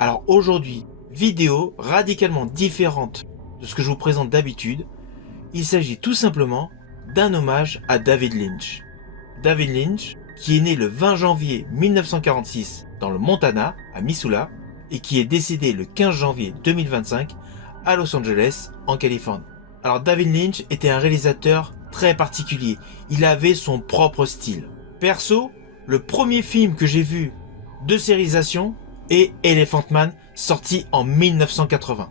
Alors aujourd'hui, vidéo radicalement différente de ce que je vous présente d'habitude. Il s'agit tout simplement d'un hommage à David Lynch. David Lynch, qui est né le 20 janvier 1946 dans le Montana, à Missoula, et qui est décédé le 15 janvier 2025 à Los Angeles, en Californie. Alors David Lynch était un réalisateur très particulier. Il avait son propre style. Perso, le premier film que j'ai vu de sérisation est Elephant Man, sorti en 1980,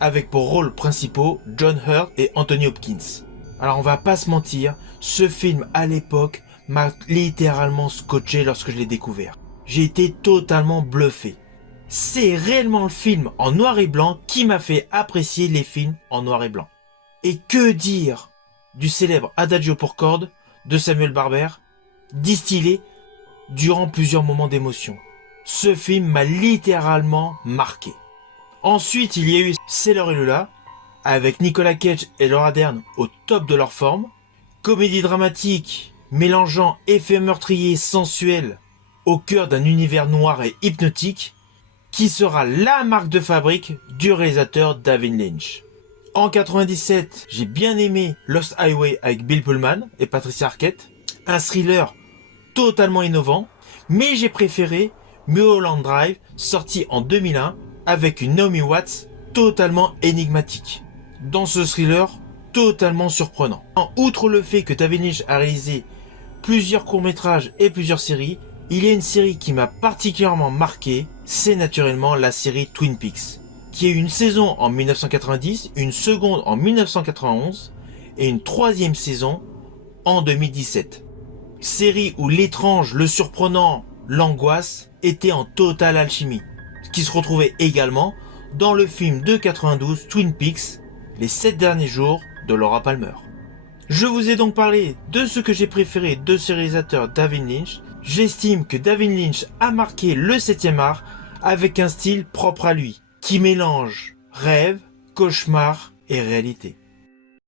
avec pour rôles principaux John Hurt et Anthony Hopkins. Alors on va pas se mentir, ce film à l'époque m'a littéralement scotché lorsque je l'ai découvert. J'ai été totalement bluffé. C'est réellement le film en noir et blanc qui m'a fait apprécier les films en noir et blanc. Et que dire du célèbre Adagio pour cordes de Samuel Barber, distillé durant plusieurs moments d'émotion. Ce film m'a littéralement marqué. Ensuite, il y a eu C'est l'heure et le là, avec Nicolas Cage et Laura Dern au top de leur forme. Comédie dramatique mélangeant effets meurtriers sensuels au cœur d'un univers noir et hypnotique, qui sera la marque de fabrique du réalisateur David Lynch. En 97, j'ai bien aimé Lost Highway avec Bill Pullman et Patricia Arquette, un thriller totalement innovant, mais j'ai préféré Mulholland Drive, sorti en 2001, avec une Naomi Watts totalement énigmatique. Dans ce thriller totalement surprenant. Outre le fait que David Lynch a réalisé plusieurs courts-métrages et plusieurs séries, il y a une série qui m'a particulièrement marqué, c'est naturellement la série Twin Peaks, qui a eu une saison en 1990, une seconde en 1991 et une troisième saison en 2017. Série où l'étrange, le surprenant, l'angoisse étaient en totale alchimie, ce qui se retrouvait également dans le film de 92 Twin Peaks, les 7 derniers jours de Laura Palmer. Je vous ai donc parlé de ce que j'ai préféré de ce réalisateur David Lynch. J'estime que David Lynch a marqué le 7e art avec un style propre à lui, qui mélange rêve, cauchemar et réalité.